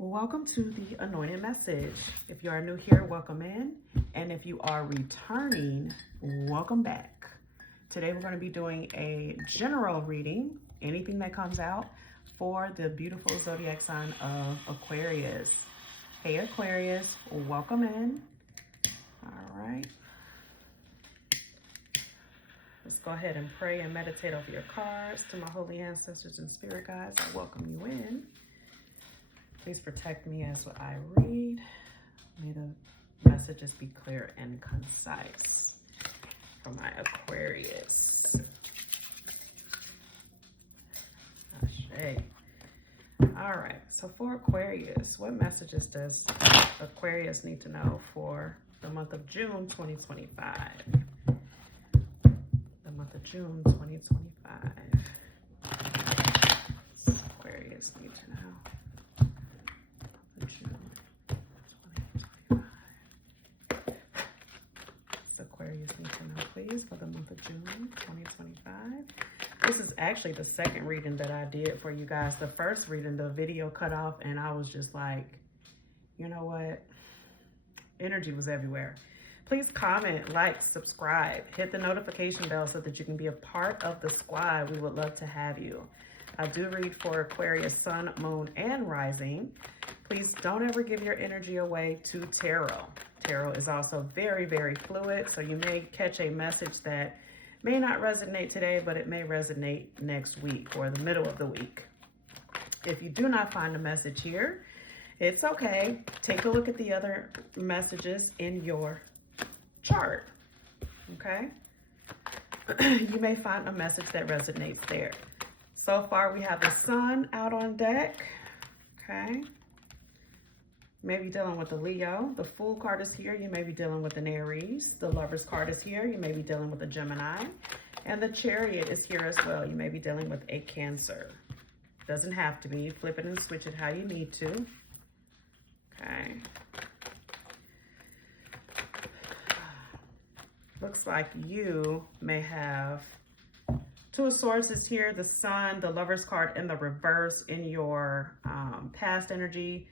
Welcome to the Anointed Message. If you are new here, welcome in. And if you are returning, welcome back. Today we're going to be doing a general reading, anything that comes out, for the beautiful zodiac sign of Aquarius. Hey Aquarius, welcome in. All right. Let's go ahead and pray and meditate over your cards. To my holy ancestors and spirit guides, I welcome you in. Please protect me as I read. May the messages be clear and concise for my Aquarius. Ashe. All right, so for Aquarius, what messages does Aquarius need to know for the month of June 2025? The month of June 2025. Aquarius need to know. Aquarius need to know, please, for the month of June 2025. This is actually the second reading that I did for you guys. The first reading, the video cut off, and I was just like, you know what? Energy was everywhere. Please comment, like, subscribe, hit the notification bell so that you can be a part of the squad. We would love to have you. I do read for Aquarius, sun, moon, and rising. Please don't ever give your energy away to tarot. Tarot is also very, very fluid, so you may catch a message that may not resonate today, but it may resonate next week or the middle of the week. If you do not find a message here, it's okay. Take a look at the other messages in your chart, okay? You may find a message that resonates there. So far, we have the sun out on deck, okay? Maybe dealing with the Leo. The Fool card is here. You may be dealing with an Aries. The Lovers card is here. You may be dealing with a Gemini. And the Chariot is here as well. You may be dealing with a Cancer. Doesn't have to be. Flip it and switch it how you need to. Okay. Looks like you may have Two of Swords is here. The Sun, the Lovers card in the reverse in your past energy.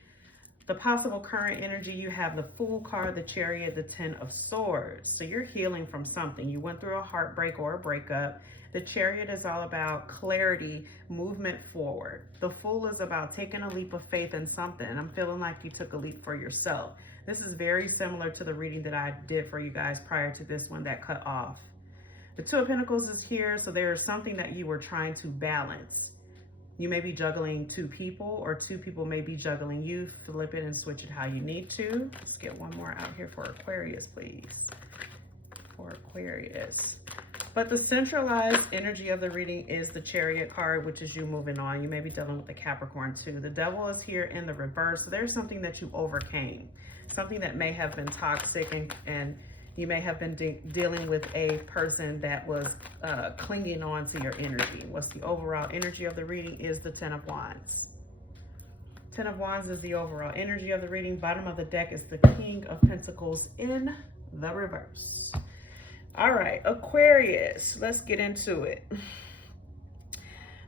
The possible current energy, you have the Fool card, the Chariot, the Ten of Swords. So you're healing from something. You went through a heartbreak or a breakup. The Chariot is all about clarity, movement forward. The Fool is about taking a leap of faith in something. I'm feeling like you took a leap for yourself. This is very similar to the reading that I did for you guys prior to this one that cut off. The Two of Pentacles is here, so there is something that you were trying to balance. You may be juggling two people, or two people may be juggling you. Flip it and switch it how you need to. Let's get one more out here for Aquarius, please. For Aquarius. But the centralized energy of the reading is the Chariot card, which is you moving on. You may be dealing with the Capricorn too. The Devil is here in the reverse. So there's something that you overcame. Something that may have been toxic and you may have been dealing with a person that was clinging on to your energy. What's the overall energy of the reading is the Ten of Wands. Ten of Wands is the overall energy of the reading. Bottom of the deck is the King of Pentacles in the reverse. All right, Aquarius, let's get into it.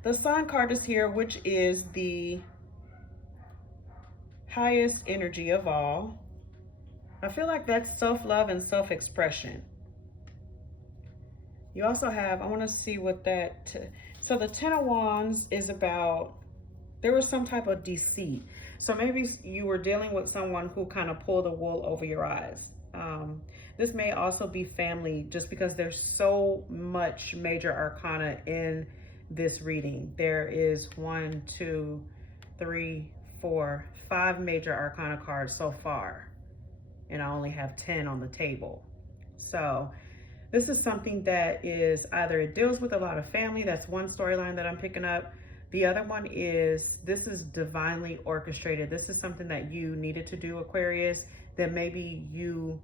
The Sun card is here, which is the highest energy of all. I feel like that's self-love and self-expression. You also have, I want to see what that, so the Ten of Wands is about, there was some type of deceit. So maybe you were dealing with someone who kind of pulled the wool over your eyes. This may also be family, just because there's so much major arcana in this reading. There is 1, 2, 3, 4, 5 major arcana cards so far. And I only have 10 on the table. So this is something that is either it deals with a lot of family. That's one storyline that I'm picking up. The other one is, this is divinely orchestrated. This is something that you needed to do, Aquarius, that maybe you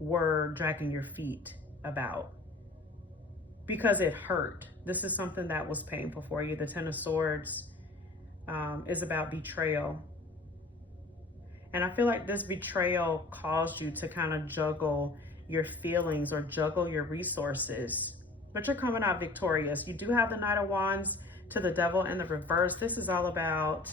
were dragging your feet about because it hurt. This is something that was painful for you. The Ten of Swords is about betrayal. And I feel like this betrayal caused you to kind of juggle your feelings or juggle your resources. But you're coming out victorious. You do have the Knight of Wands to the Devil in the reverse. This is all about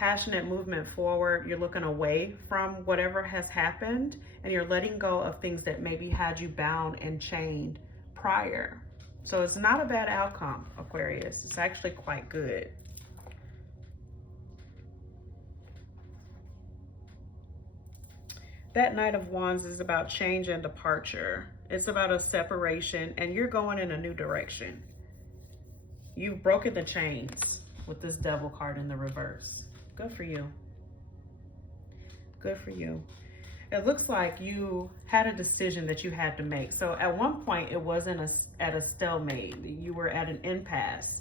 passionate movement forward. You're looking away from whatever has happened, and you're letting go of things that maybe had you bound and chained prior. So it's not a bad outcome, Aquarius. It's actually quite good. That Knight of Wands is about change and departure. It's about a separation, and you're going in a new direction. You've broken the chains with this Devil card in the reverse. Good for you. Good for you. It looks like you had a decision that you had to make. So at one point, it wasn't at a stalemate. You were at an impasse.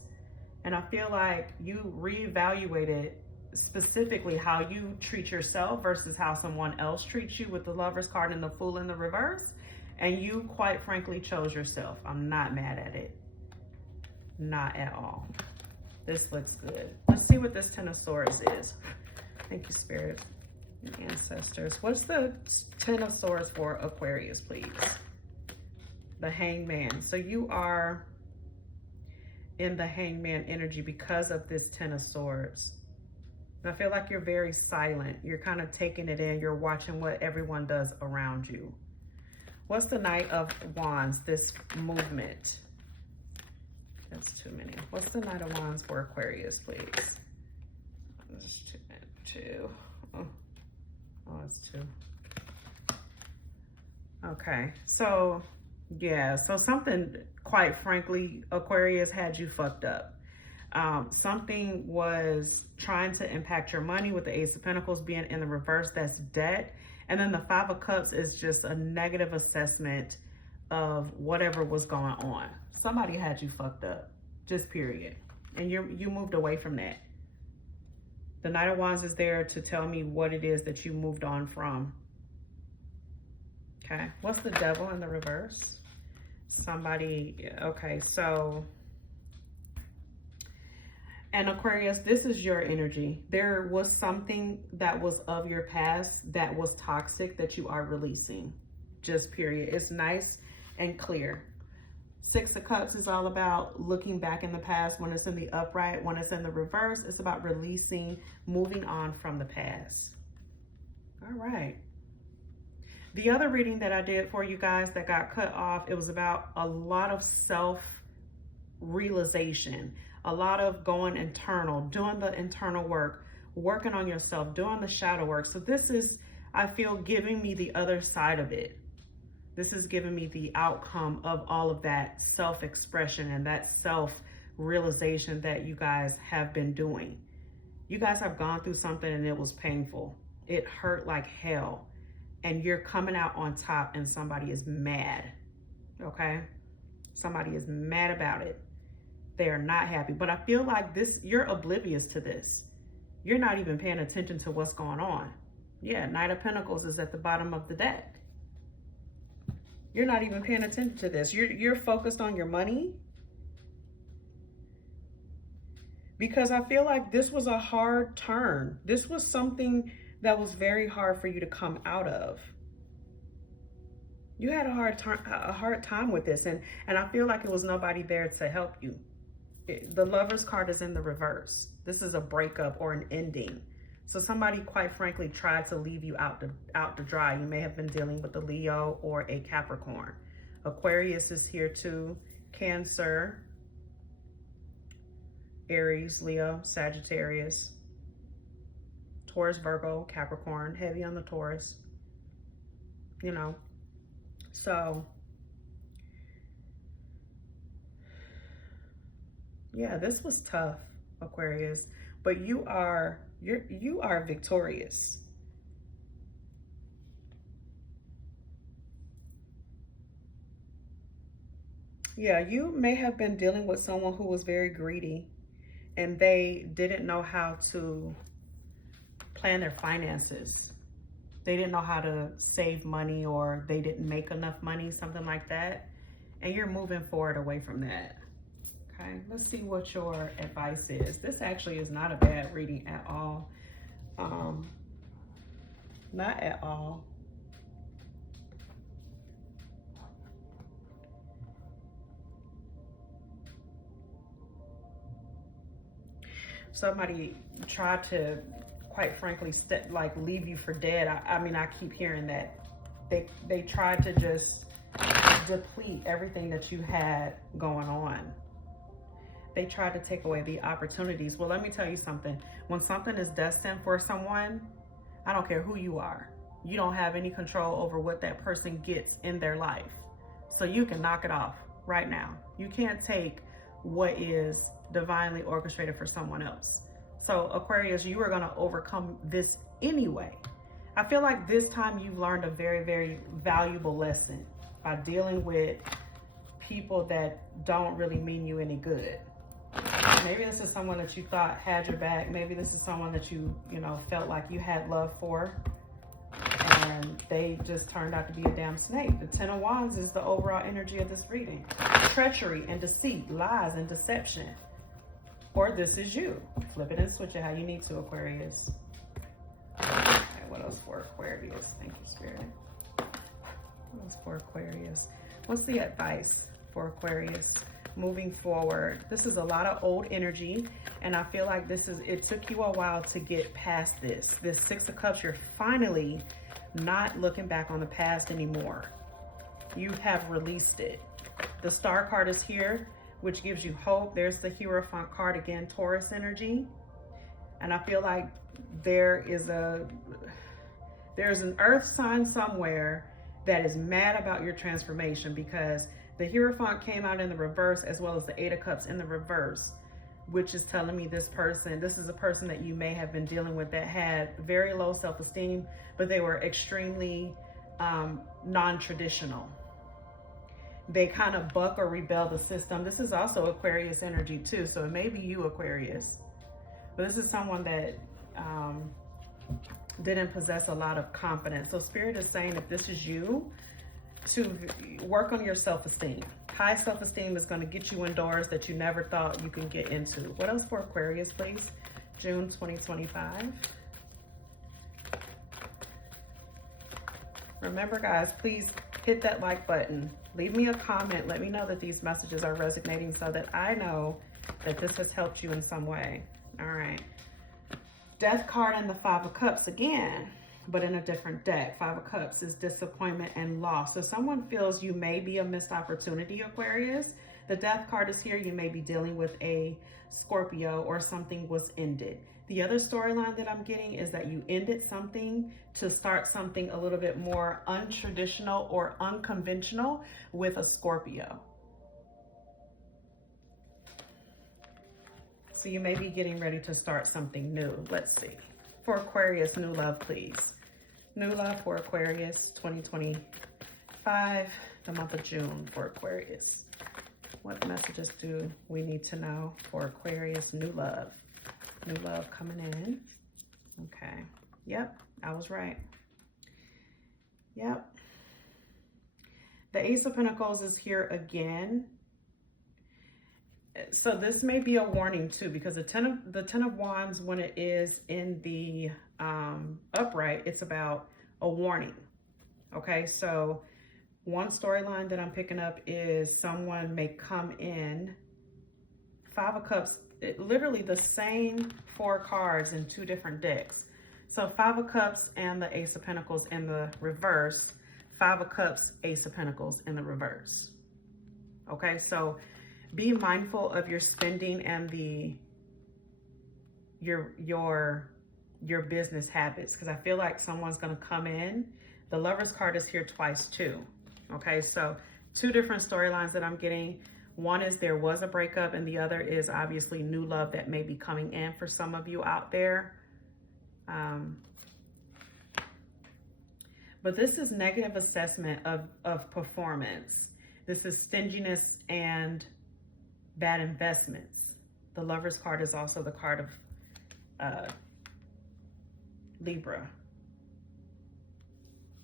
And I feel like you reevaluated specifically how you treat yourself versus how someone else treats you with the Lover's card and the Fool in the reverse. And you quite frankly chose yourself. I'm not mad at it. Not at all. This looks good. Let's see what this Ten of Swords is. Thank you, Spirit and Ancestors. What's the Ten of Swords for Aquarius, please? The Hangman. So you are in the Hangman energy because of this Ten of Swords. I feel like you're very silent. You're kind of taking it in. You're watching what everyone does around you. What's the Knight of Wands, this movement? That's too many. What's the Knight of Wands for Aquarius, please? That's two. Oh, it's two. Okay, so yeah, so something, quite frankly, Aquarius had you fucked up. Something was trying to impact your money with the Ace of Pentacles being in the reverse. That's debt. And then the Five of Cups is just a negative assessment of whatever was going on. Somebody had you fucked up, just period. And you moved away from that. The Knight of Wands is there to tell me what it is that you moved on from. Okay, what's the Devil in the reverse? Somebody, okay, so, and Aquarius, this is your energy. There was something that was of your past that was toxic that you are releasing, just period. It's nice and clear. Six of Cups is all about looking back in the past when it's in the upright. When it's in the reverse, it's about releasing, moving on from the past. All right. The other reading that I did for you guys that got cut off, it was about a lot of self-realization, a lot of going internal, doing the internal work, working on yourself, doing the shadow work. So this is, I feel, giving me the other side of it. This is giving me the outcome of all of that self-expression and that self-realization that you guys have been doing. You guys have gone through something and it was painful. It hurt like hell. And you're coming out on top and somebody is mad, okay? Somebody is mad about it. They are not happy. But I feel like this, you're oblivious to this. You're not even paying attention to what's going on. Yeah, Knight of Pentacles is at the bottom of the deck. You're not even paying attention to this. You're focused on your money. Because I feel like this was a hard turn. This was something that was very hard for you to come out of. You had a hard time with this, and I feel like it was nobody there to help you. The Lover's card is in the reverse. This is a breakup or an ending. So somebody, quite frankly, tried to leave you out to dry. You may have been dealing with a Leo or a Capricorn. Aquarius is here too. Cancer, Aries, Leo, Sagittarius, Taurus, Virgo, Capricorn, heavy on the Taurus, you know. So, yeah, this was tough, Aquarius, but you are victorious. Yeah, you may have been dealing with someone who was very greedy and they didn't know how to plan their finances. They didn't know how to save money, or they didn't make enough money, something like that. And you're moving forward away from that. Okay, let's see what your advice is. This actually is not a bad reading at all. Not at all. somebody tried to, quite frankly, like leave you for dead. I mean, I keep hearing that. They tried to just deplete everything that you had going on. They tried to take away the opportunities. Well, let me tell you something. When something is destined for someone, I don't care who you are. You don't have any control over what that person gets in their life. So you can knock it off right now. You can't take what is divinely orchestrated for someone else. So Aquarius, you are going to overcome this anyway. I feel like this time you've learned a very, very valuable lesson by dealing with people that don't really mean you any good. Maybe this is someone that you thought had your back. Maybe this is someone that you felt like you had love for, and they just turned out to be a damn snake. The Ten of Wands is the overall energy of this reading. Treachery and deceit, lies and deception. Or this is you. Flip it and switch it how you need to, Aquarius. Okay, what else for Aquarius? Thank you, Spirit. What else for Aquarius? What's the advice for Aquarius moving forward? This is a lot of old energy, and I feel like it took you a while to get past this. This Six of Cups, you're finally not looking back on the past anymore. You have released it. The Star card is here, which gives you hope. There's the Hierophant card again, Taurus energy. And I feel like there's an earth sign somewhere that is mad about your transformation, because the Hierophant came out in the reverse, as well as the Eight of Cups in the reverse, which is telling me this is a person that you may have been dealing with that had very low self-esteem, but they were extremely non-traditional. They kind of buck or rebel the system. This is also Aquarius energy too, so it may be you, Aquarius. But this is someone that didn't possess a lot of confidence. So Spirit is saying, if this is you, to work on your self-esteem. High self-esteem is going to get you in doors that you never thought you can get into. What else for Aquarius, please? June 2025. Remember, guys, please hit that like button. Leave me a comment. Let me know that these messages are resonating so that I know that this has helped you in some way. All right. Death card and the Five of Cups again, but in a different deck. Five of Cups is disappointment and loss. So someone feels you may be a missed opportunity, Aquarius. The Death card is here. You may be dealing with a Scorpio, or something was ended. The other storyline that I'm getting is that you ended something to start something a little bit more untraditional or unconventional with a Scorpio. So you may be getting ready to start something new. Let's see. For Aquarius, new love, please. New love for Aquarius 2025, the month of June for Aquarius. What messages do we need to know for Aquarius, new love? New love coming in. Okay. Yep, I was right. Yep. The Ace of Pentacles is here again. So this may be a warning too, because the Ten of Wands, when it is in the upright, it's about a warning. Okay, so one storyline that I'm picking up is someone may come in. Five of Cups, literally the same four cards in two different decks. So Five of Cups and the Ace of Pentacles in the reverse. Five of Cups, Ace of Pentacles in the reverse. Okay, so be mindful of your spending and your business habits, because I feel like someone's going to come in. The Lover's card is here twice too. Okay, so two different storylines that I'm getting. One is there was a breakup, and the other is obviously new love that may be coming in for some of you out there. But this is negative assessment of performance. This is stinginess and bad investments. The Lover's card is also the card of Libra.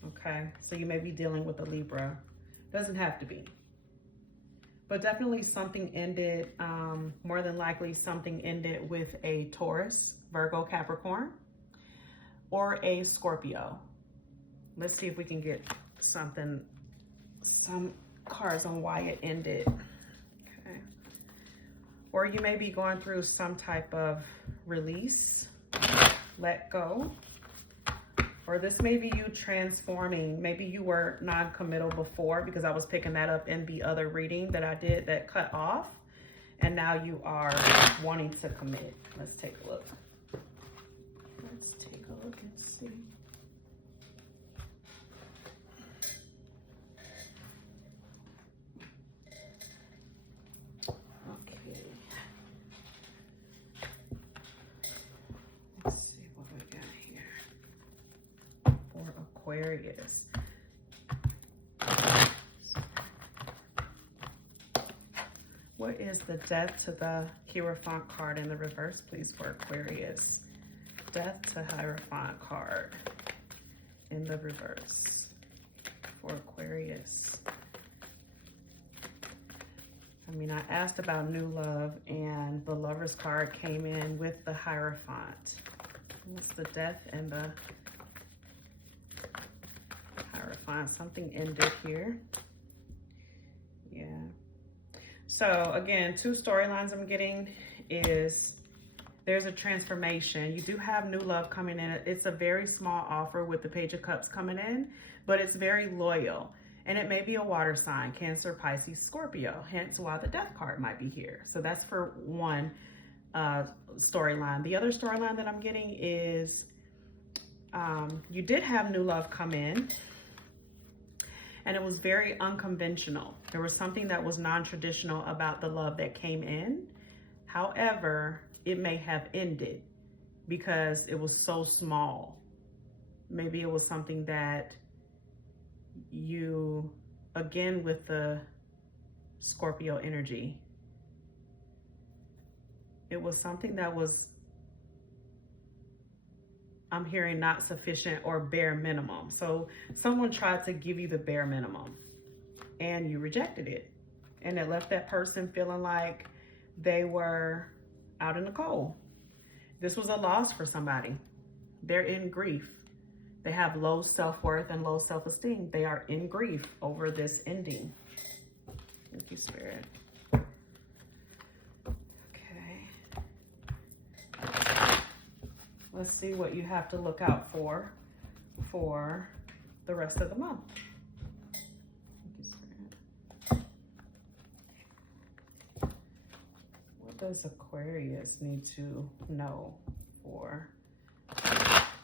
Okay, so you may be dealing with a Libra. Doesn't have to be. But definitely something ended, more than likely something ended with a Taurus, Virgo, Capricorn, or a Scorpio. Let's see if we can get some cards on why it ended. Okay. or you may be going through some type of release, let go, or this may be you transforming. Maybe you were non-committal before, because I was picking that up in the other reading that I did that cut off, and now you are wanting to commit. Let's take a look. Let's take a look and see. Aquarius. What is the death to the Hierophant card in the reverse, please, for Aquarius? Death to Hierophant card in the reverse for Aquarius. I mean, I asked about new love, and the Lover's card came in with the Hierophant. What's the death and the Hierophant? Something ended here. Yeah. So again, two storylines I'm getting is there's a transformation. You do have new love coming in. It's a very small offer with the Page of Cups coming in, but it's very loyal. And it may be a water sign, Cancer, Pisces, Scorpio, hence why the Death card might be here. So that's for one storyline. The other storyline that I'm getting is you did have new love come in, and it was very unconventional. There was something that was non-traditional about the love that came in. However, it may have ended because it was so small. Maybe it was something that you, again with the Scorpio energy, it was something that was, I'm hearing, not sufficient or bare minimum. So someone tried to give you the bare minimum and you rejected it. And it left that person feeling like they were out in the cold. This was a loss for somebody. They're in grief. They have low self-worth and low self-esteem. They are in grief over this ending. Thank you, Spirit. Okay. Let's see what you have to look out for the rest of the month. Thank you, Spirit. What does Aquarius need to know for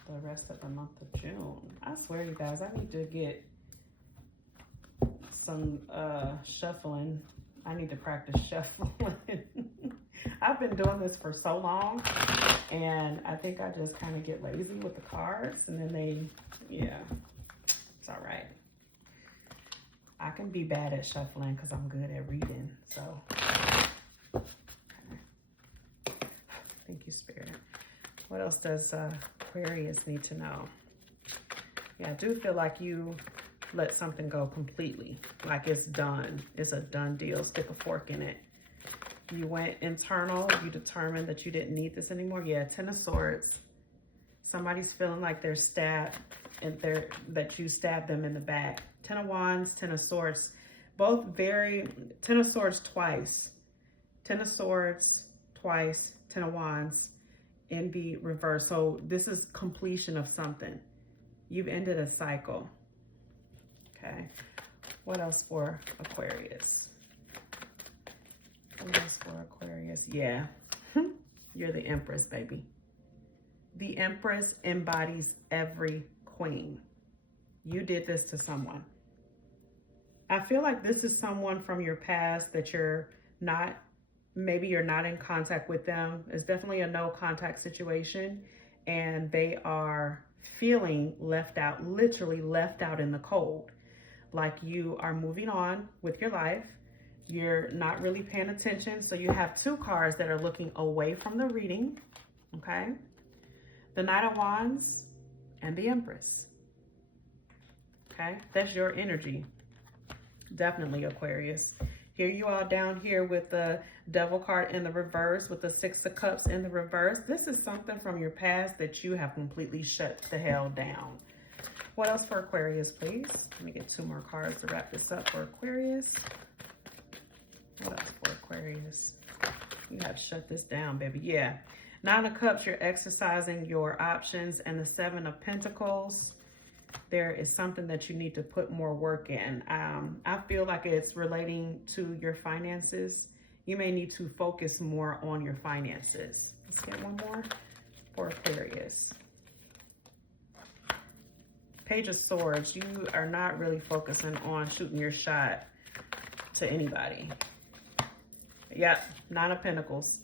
the rest of the month of June? I swear, you guys, I need to get some shuffling. I need to practice shuffling. I've been doing this for so long, and I think I just kind of get lazy with the cards, and then yeah, it's all right. I can be bad at shuffling because I'm good at reading, so. Okay. Thank you, Spirit. What else does Aquarius need to know? Yeah, I do feel like you let something go completely. Like it's done. It's a done deal. Stick a fork in it. You went internal. You determined that you didn't need this anymore. Yeah, Ten of Swords. Somebody's feeling like they're stabbed, and that you stabbed them in the back. Ten of Wands, Ten of Swords. Both very, Ten of Swords twice. Ten of Swords twice. Ten of Wands in the reverse. So this is completion of something. You've ended a cycle. Okay. What else for Aquarius? What else for Aquarius? Yeah. You're the Empress, baby. The Empress embodies every queen. You did this to someone. I feel like this is someone from your past that you're not, maybe you're not in contact with them. It's definitely a no contact situation, and they are feeling left out, literally left out in the cold. Like you are moving on with your life. You're not really paying attention. So you have two cards that are looking away from the reading. Okay. The Knight of Wands and the Empress. Okay. That's your energy. Definitely, Aquarius. Here you are down here with the Devil card in the reverse, with the Six of Cups in the reverse. This is something from your past that you have completely shut the hell down. What else for Aquarius, please? Let me get two more cards to wrap this up for Aquarius. What else for Aquarius? You have to shut this down, baby. Yeah. Nine of Cups, you're exercising your options. And the Seven of Pentacles, there is something that you need to put more work in. I feel like it's relating to your finances. You may need to focus more on your finances. Let's get one more for Aquarius. Page of Swords, you are not really focusing on shooting your shot to anybody. Yep, Nine of Pentacles.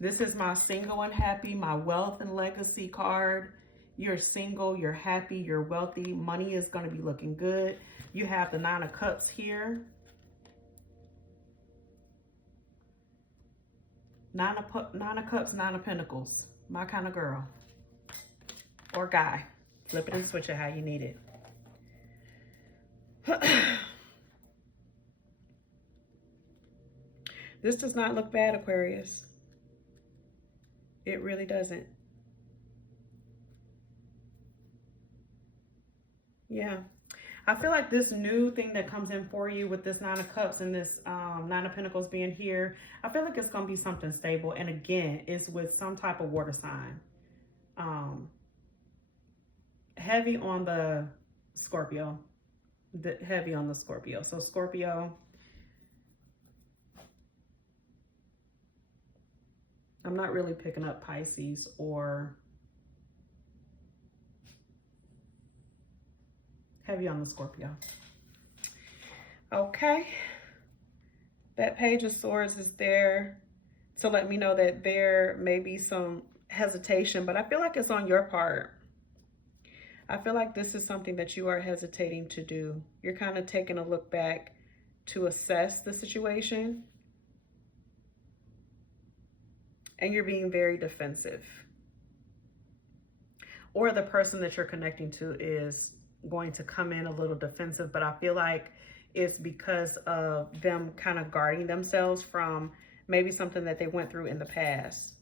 This is my single and happy, my wealth and legacy card. You're single, you're happy, you're wealthy. Money is going to be looking good. You have the Nine of Cups here. Nine of Cups, Nine of Pentacles. My kind of girl. Or guy. Flip it and switch it how you need it. This does not look bad, Aquarius. It really doesn't. Yeah. I feel like this new thing that comes in for you with this Nine of Cups and this Nine of Pentacles being here, I feel like it's going to be something stable. And again, it's with some type of water sign. Heavy on the Scorpio. Heavy on the Scorpio. So Scorpio, I'm not really picking up Pisces or heavy on the Scorpio. Okay. That Page of Swords is there to let me know that there may be some hesitation, but I feel like it's on your part. I feel like this is something that you are hesitating to do. You're kind of taking a look back to assess the situation. And you're being very defensive. Or the person that you're connecting to is going to come in a little defensive, but I feel like it's because of them kind of guarding themselves from maybe something that they went through in the past.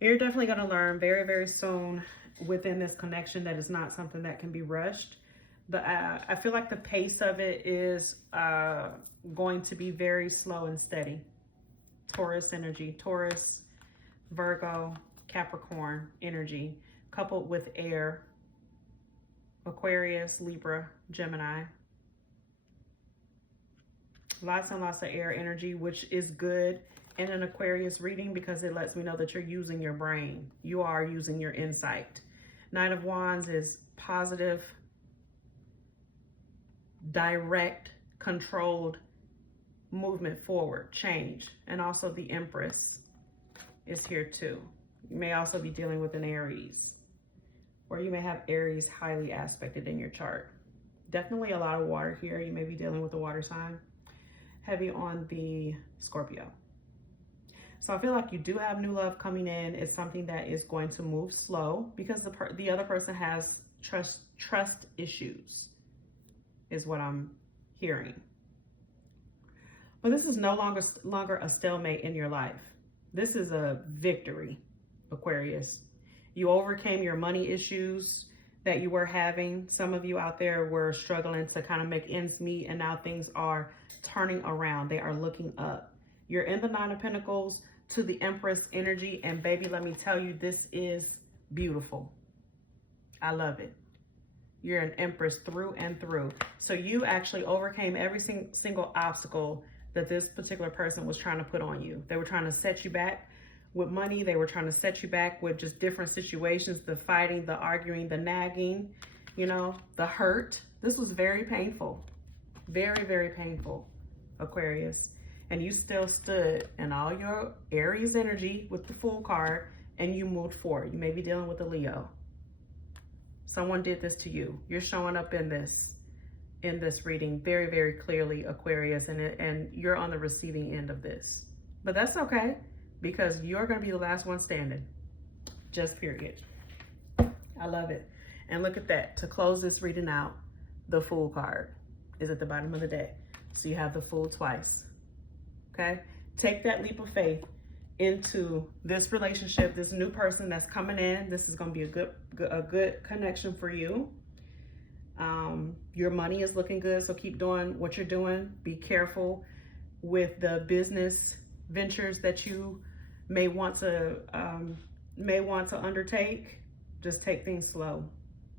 You're definitely going to learn very, very soon within this connection that it's not something that can be rushed. I feel like the pace of it is going to be very slow and steady. Taurus energy, Taurus, Virgo, Capricorn energy, coupled with air, Aquarius, Libra, Gemini. Lots and lots of air energy, which is good in an Aquarius reading because it lets me know that you're using your brain. You are using your insight. Knight of Wands is positive, direct, controlled movement forward, change. And also the Empress is here too. You may also be dealing with an Aries, or you may have Aries highly aspected in your chart. Definitely a lot of water here. You may be dealing with a water sign. Heavy on the Scorpio. So I feel like you do have new love coming in. It's something that is going to move slow because the other person has trust issues, is what I'm hearing. But this is no longer a stalemate in your life. This is a victory, Aquarius. You overcame your money issues that you were having. Some of you out there were struggling to kind of make ends meet, and now things are turning around. They are looking up. You're in the Nine of Pentacles to the Empress energy, and baby, let me tell you, this is beautiful. I love it. You're an Empress through and through. So you actually overcame every single obstacle that this particular person was trying to put on you. They were trying to set you back with money. They were trying to set you back with just different situations, the fighting, the arguing, the nagging, you know, the hurt. This was very painful. Very, very painful, Aquarius. And you still stood in all your Aries energy with the Fool card, and you moved forward. You may be dealing with a Leo. Someone did this to you. You're showing up in this reading very, very clearly, Aquarius, and you're on the receiving end of this. But that's okay, because you're going to be the last one standing. Just period. I love it. And look at that. To close this reading out, the Fool card is at the bottom of the deck. So you have the Fool twice. Okay? Take that leap of faith. into this relationship, this new person that's coming in. This is going to be a good connection for you. Your money is looking good, so keep doing what you're doing. Be careful with the business ventures that you may want to undertake. Just take things slow,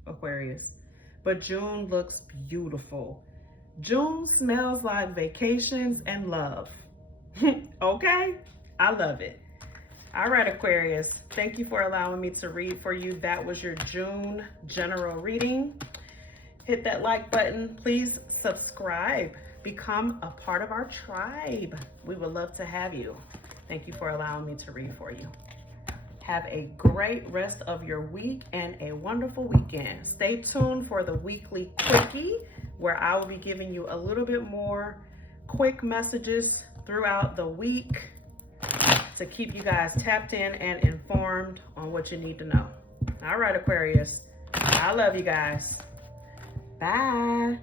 Aquarius. But June looks beautiful. June smells like vacations and love. Okay? I love it. All right, Aquarius. Thank you for allowing me to read for you. That was your June general reading. Hit that like button. Please subscribe. Become a part of our tribe. We would love to have you. Thank you for allowing me to read for you. Have a great rest of your week and a wonderful weekend. Stay tuned for the weekly quickie, where I will be giving you a little bit more quick messages throughout the week to keep you guys tapped in and informed on what you need to know. All right, Aquarius. I love you guys. Bye.